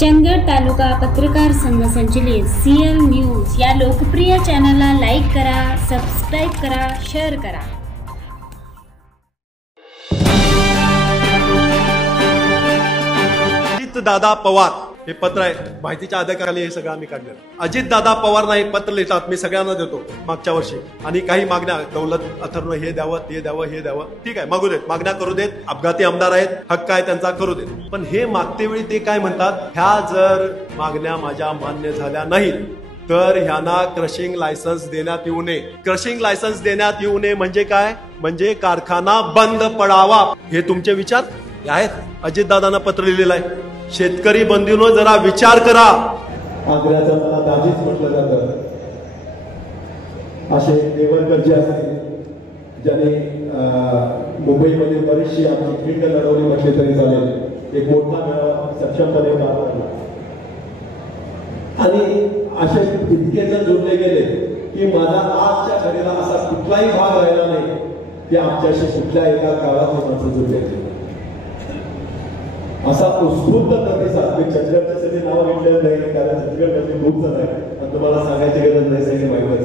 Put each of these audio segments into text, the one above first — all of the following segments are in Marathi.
चंदगड तालुका पत्रकार संघ संचलित CL न्यूज या लोकप्रिय चॅनलला लाईक करा, सबस्क्राईब करा, शेअर करा। अजित दादा पवार हे पत्र आहे, माहितीच्या अधिकाराखाली हे सगळं आम्ही काढलं। अजित दादा पवार नाही पत्र लिहितात, मी सगळ्यांना देतो मागच्या वर्षी, आणि काही मागण्या दौलत अथर्व हे द्यावं ते द्यावं हे द्यावं, ठीक आहे मागू देत, मागण्या करू देत, अपघाती आमदार आहेत, हक्क आहे त्यांचा, करू देत। पण हे मागते वेळी ते काय म्हणतात, ह्या जर मागण्या माझ्या मान्य झाल्या नाहीत तर ह्यांना क्रशिंग लायसन्स देण्यात येऊ नये। क्रशिंग लायसन्स देण्यात येऊ नये म्हणजे काय, म्हणजे कारखाना बंद पडावा। हे तुमचे विचार आहेत। अजित दादांना पत्र लिहिलेलं आहे, शेतकरी बंधूंनो जरा विचार करा। आग्र्याचा मला दाजीच म्हटलं जातं। असे देवरकर जे असतील ज्यांनी मुंबईमध्ये बरीचशी आमची खिंड लढवली म्हटले तरी चालेल, एक मोठा मेळावा सक्षमपणे पार पडला, आणि असे इतके जण जोडले गेले की माझा आजच्या घडीला असा कुठलाही भाग राहिला नाही की आमच्याशी कुठल्या एका गावातले माणसं जोडले गेले। असा उत्स्फूर्त प्रतिसाद, मी चंदगडच्या सगळी नावं घेतलेलं नाही कारण चंदगडमध्ये खूप जण आहे, पण तुम्हाला सांगायची गरज नाही, सगळी माहिती आहे।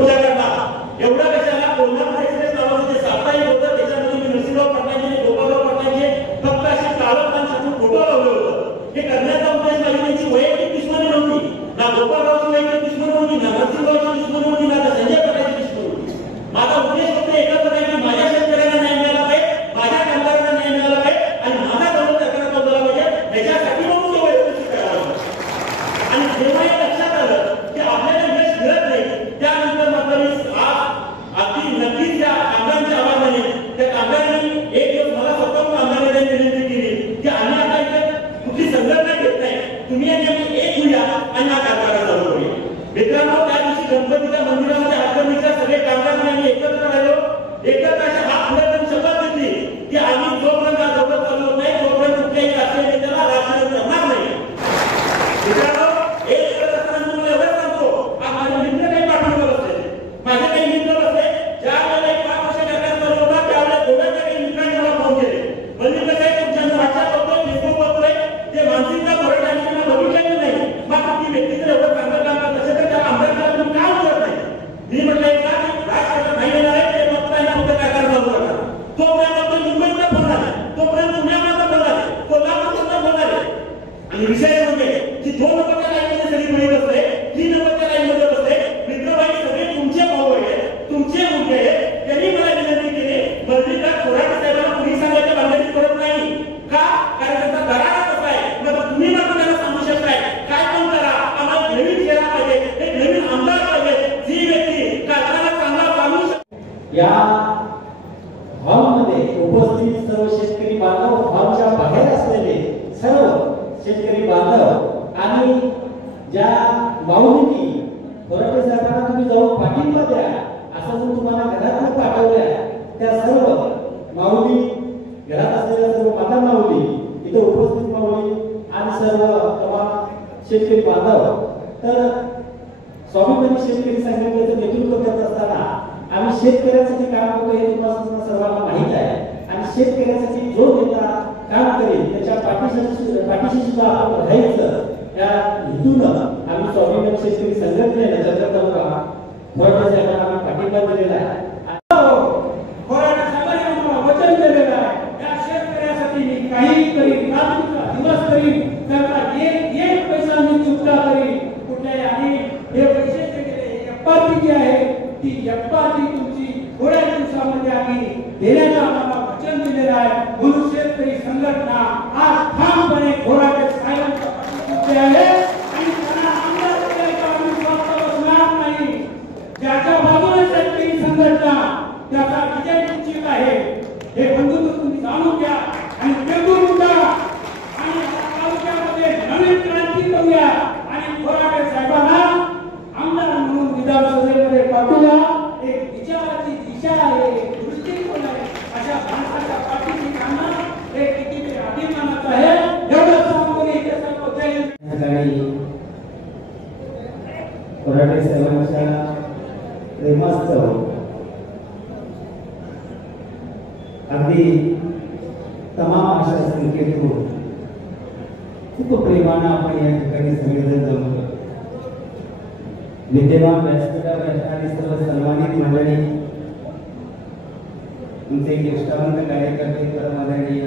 एवढा कशाला कोल्हापूर एक्सप्रेस नावाचं जे साप्ताहिक होतं त्याच्यामध्ये मी नरसिंहराव पटनायक गोपालराव पटनायक फक्त अशी कालपांसाठी फोटो लावले होतं। हे करण्याचा उद्देश माझी त्यांची वैयक्तिक दुश्मनी नव्हती, ना गोपालरावची वैयक्तिक दुश्मनी होती, ना नरसिंहरावची दुश्मनी होती, ना संजय पटेलची दुश्मनी होती। माझा उद्देश फक्त एकच होता की माझ्या शेतकऱ्यांना न्याय मिळाला पाहिजे, माझ्या कामगारांना न्याय मिळाला पाहिजे, आणि माझा गौरव त्याकडे झाला पाहिजे, याच्यासाठी मग तो वैयक्तिक करायला पाहिजे। आणि जेव्हा हे लक्षात आलं की आपल्याला यश मिळत नाही, त्यानंतर मात्र मी अगदी नक्कीच त्या कामगारांच्या आवाजाने त्या कामगारांनी एक दिवस मला स्वतः कामगारांनी विनंती केली की आम्ही आता इथे कुठली संघटना घेत नाही, तुम्ही आम्ही एक होऊया आणि हा कारखाना चालू करूया। मित्रांनो, त्या दिवशी गणपतीच्या मंदिरामध्ये आक्रमीच्या सगळे कामगारांनी आम्ही एकत्र राहिलो, एकत्र अशा हात पुढे करून शपथ घेतली की आम्ही जोपर्यंत हा दौलत चालू होत नाही तोपर्यंत कुठल्याही राष्ट्रीय नेत्याला राजकारण करणार नाही। मित्रांनो, एक करत असताना तुम्हाला एवढंच सांगतो, माझे मित्र काही पाठवले बसले, माझे काही मित्र बसले, ज्या वेळेला 5 वर्ष कारखाना चालू होता त्यावेळेला गोव्याच्या काही मित्रांनी मला फोन केले, म्हणजे कसं आहे तुमच्या व्हॉट्सअप होतोय, फेसबुक होतोय, ते मानसिकता भरट आणि त्यांना बघितलेलं नाही, मग ती व्यक्ती जर एवढं चांगलं काम करत असेल तर त्या आंबेडकरांना तुम्ही काय करत नाही। मी म्हटलं का राजकारण नाही येणार आहे, ते फक्त आहे फक्त कारखाना चालू करणार। तोपर्यंत मुंबईचा फोन आला, तोपर्यंत पुण्याचा फोन आला, कोल्हापूरचा फोन आला, आणि विषय म्हणजे की 2 नंबरच्या लाईनमध्ये सगळी मुली बसले, 3 नंबरच्या लाईनमध्ये बसले, मित्रबाई सगळे तुमचे भाऊ आहेत, तुमचे मुलगे आहेत। त्यांनी मला विनंती केली, मर्जीदार थोरात साहेबांना पोलिसांच्या बांधणी करत नाही का, कारण त्यांचा दरारा कसा आहे, मग तुम्ही मात्र त्यांना सांगू शकताय काय पण करा, आम्हाला नवीन चेहरा पाहिजे, एक नवीन आमदार पाहिजे, जी व्यक्ती कारखाना चांगला चालवू शकते। या हॉलमध्ये उपस्थित सर्व शेतकरी बांधव, हॉलच्या बाहेर असलेले सर्व शेतकरी बांधव, आणि ज्या माऊलींनी थोराटे साहेबांना तुम्ही जाऊन पाठिंबा द्या असं जर तुम्हाला घरात पाठवल्या, त्या सर्व माऊली, घरात असलेल्या सर्व माता माऊली, इथे उपस्थित माऊली आणि सर्व तमाम शेतकरी बांधव, तर स्वाभिमानी शेतकरी संघटनेचं नेतृत्व करत असताना आम्ही शेतकऱ्यांसाठी काम करतो हे तुम्हाला सर्वांना माहीत आहे, आणि शेतकऱ्यांसाठी जो नेता काम करेल त्याच्या पाठीशी सुद्धा आपण राहायचं, त्या हेतूनं आम्ही स्वाभिमानी शेतकरी संघटनेनं चंदगड तालुका थोराटे साहेबांना आम्ही पाठिंबा दिलेला आहे। थोराटे साहेबांनी मला वचन दिलेलं आहे, या शेतकऱ्यासाठी मी काही करीन, रात्रीचा दिवस करीन, त्याचा एक पैसा मी चुकता करीन कुठल्याही, आणि हे पैसे जे एफआरपी जी आहे ती एफआरपी तुमची थोड्या दिवसामध्ये आम्ही देण्याचं आम्हाला वचन दिलेलं आहे। म्हणून शेतकरी संघटना आज ठामपणे थोराटे साहेबांच्या पाठीशी आहे, आणि त्यांना आमदार करायचा आम्ही स्वतः बसणार नाही। ज्याच्या बाजूने शेतकरी संघटना त्याचा विजय निश्चित आहे, हे बंधुत्व तुम्ही जाणून घ्या आणि पेटून उठा, आणि तालुक्यामध्ये नवीन क्रांती करूया, आणि थोराटे साहेबांना आमदार म्हणून विधानसभेमध्ये पाठवूया। एक विचाराची दिशा आहे, दृष्टिकोन आहे, अशा माणसाच्या पाठीशी काढणं हे किती अभिमानाचं आहे, एवढं सांगून इथे सर्व थोराटे साहेबांच्या प्रेमास्तव अगदी तमाम अशा संख्येतून खूप प्रेमानं आपण या ठिकाणी सगळेजण जमलो. विद्यमान व्यासपीठावर आणि सर्व सन्मानित मंडळी, तुमचे निष्ठावंत कार्यकर्ते, कर्मचारी,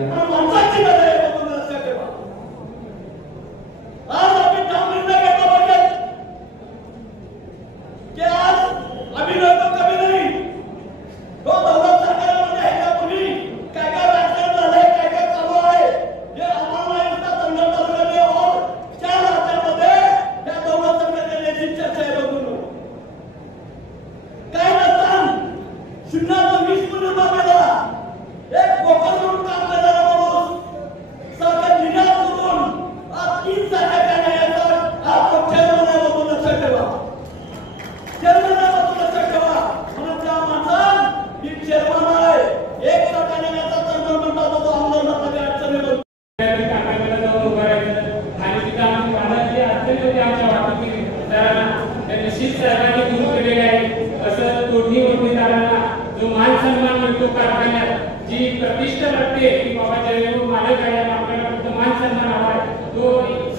जी प्रतिष्ठा वाटते की बाबा जेव्हा मालक आहे आपल्याला फक्त मान सन्मान हवा आहे, तो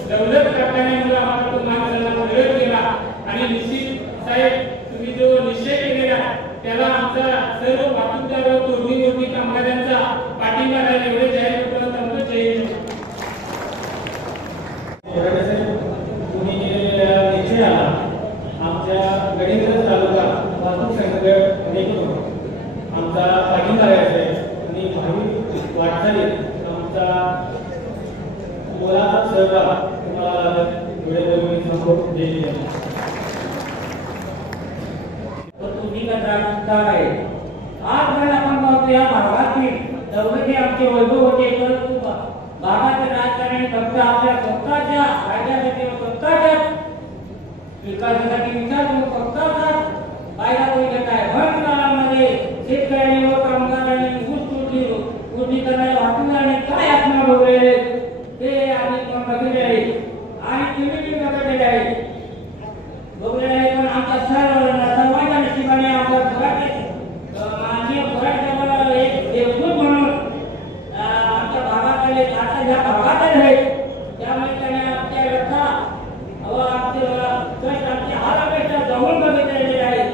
दौलत कारखान्यामुळे आम्हाला तो मान सन्मान मिळत गेला. आणि निश्चित साहेब, तुम्ही जो निश्चय केलेला त्याला आमचा सर्व वाहतूकदार व तोडणी कामगारांचा पाठिंबा राहील एवढे जाहीर करत आमचं जय. तुम्ही केलेल्या निश्चयाला आमच्या गडिंग्लज तालुका वाहतूक संघटनेकडून आमचा पाठिंबा आहे आणि भावी वाटचालीत आमचा मोलाचा सहभाग तुम्हाला लागत वेळेवर समोर देईल. तुम्ही कसा आहे आज पण आपण पाहतो या भागातील दौलती आमचे वैभव होते, परंतु भागाचे राजकारणी फक्त आपल्या स्वतःच्या फायद्यासाठी स्वतःच्या विकासासाठी विचार करून स्वतःचा फायदा करून काय भर काळामध्ये शेतकऱ्यांनी व कामगारांनी ऊस करणाऱ्या वाहतूकदारांनी काय असणार वगैरे ते आम्ही बघितले आहे आणि तुम्ही बघितलेले आहे बघलेले आहे. पण आमच्या सर्वांच्या नशिबाने आमच्या माननीय पोराट एक देवदूत म्हणून आमच्या भागात आले, आता ज्या भागात आहे त्यामुळे त्याने आमच्या व्यथा व आमचे कष्ट आमचे हाल अपेक्षा जवळून बघितलेले आहेत.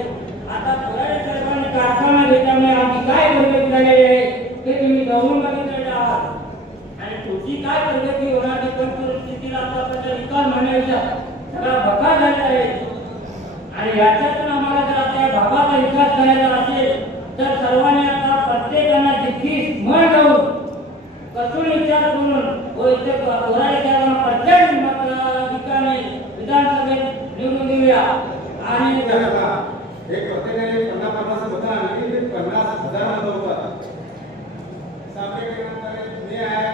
आता पोराट साहेबांनी कारखाना घेतल्यामुळे आमची काय प्रगती झालेली आहे ते तुम्ही जवळून बघितलेले आहात आणि तुमची काय प्रगती होणार परिस्थितीला आतापर्यंत विकास म्हणण्याचा सगळा भकार झालेला आहे. आणि याच्यातून आम्हाला जर आता या भागाचा विकास करायचा असेल तर सर्वांनी आता प्रत्येकांना जितकी मन लावून कसून विचार करून व इथे पोराडे प्रत्येक ठिकाणी विधानसभेत निवडून देऊया. आणि एक प्रत्येकाने 50-50 मतं आणली, 50,000 मतं होतात. सामने के नंतर मी आहे